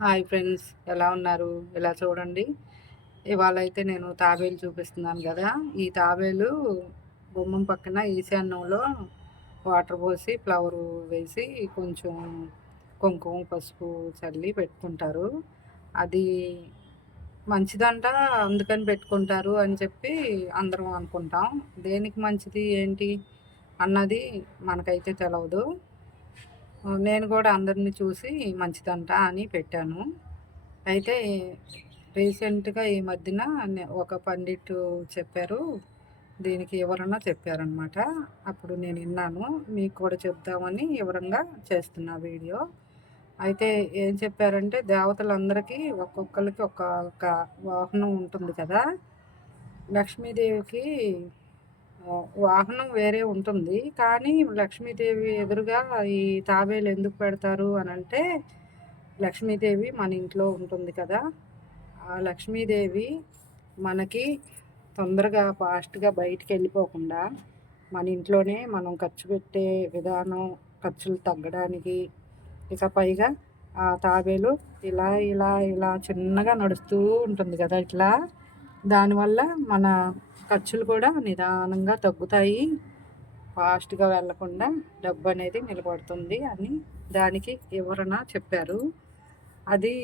Hi friends, ఎలా ఉన్నారు? ఇలా చూడండి. ఇవాళ అయితే నేను తాబేలు చూపిస్తున్నాను కదా! ఈ తాబేలు గుమ్మం పక్కన ఈశాన్యంలో వాటర్ పోసి, ఫ్లవరు వేసి, కొంచెం కుంకుమ, పసుపు చల్లి పెట్టుకుంటారు. అది మంచిదంట, అందుకని పెట్టుకుంటారు అని చెప్పి అందరం అనుకుంటాం. దేనికి మంచిది, ఏంటి అన్నది మనకైతే తెలవదు. నేను కూడా అందరిని చూసి మంచిదంట అని పెట్టాను. అయితే రీసెంట్‌గా ఈ మధ్యన ఒక పండిట్టు చెప్పారు. దీనికి వివరణ చెప్పారనమాట. అప్పుడు నేను ఇన్నాను. మీకు కూడా చెప్దామని వివరంగా చేస్తున్నా వీడియో. అయితే ఏం చెప్పారంటే దేవతలందరికీ ఒక్కొక్కళ్ళకి ఒక్కొక్క వాహనం ఉంటుంది కదా! లక్ష్మీదేవికి వాహనం వేరే ఉంటుంది. కానీ లక్ష్మీదేవి ఎదురుగా ఈ తాబేలు ఎందుకు పెడతారు అనంటే, లక్ష్మీదేవి మన ఇంట్లో ఉంటుంది కదా! ఆ లక్ష్మీదేవి మనకి తొందరగా ఫాస్ట్‌గా బయటికెళ్ళిపోకుండా, మన ఇంట్లోనే మనం ఖర్చు పెట్టే విధానం, ఖర్చులు తగ్గడానికి, ఇక పైగా ఆ తాబేలు ఇలా, ఇలా, ఇలా చిన్నగా నడుస్తూ ఉంటుంది కదా! ఇట్లా. దానివల్ల మన ఖర్చులు కూడా నిదానంగా తగ్గుతాయి. ఫాస్ట్‌గా వెళ్ళకుండా డబ్బనేది నిలబడుతుంది అని దానికి వివరణ చెప్పారు. అది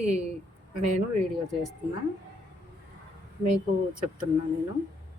నేను వీడియో చేస్తున్నా. మీకు చెప్తున్నా నేను.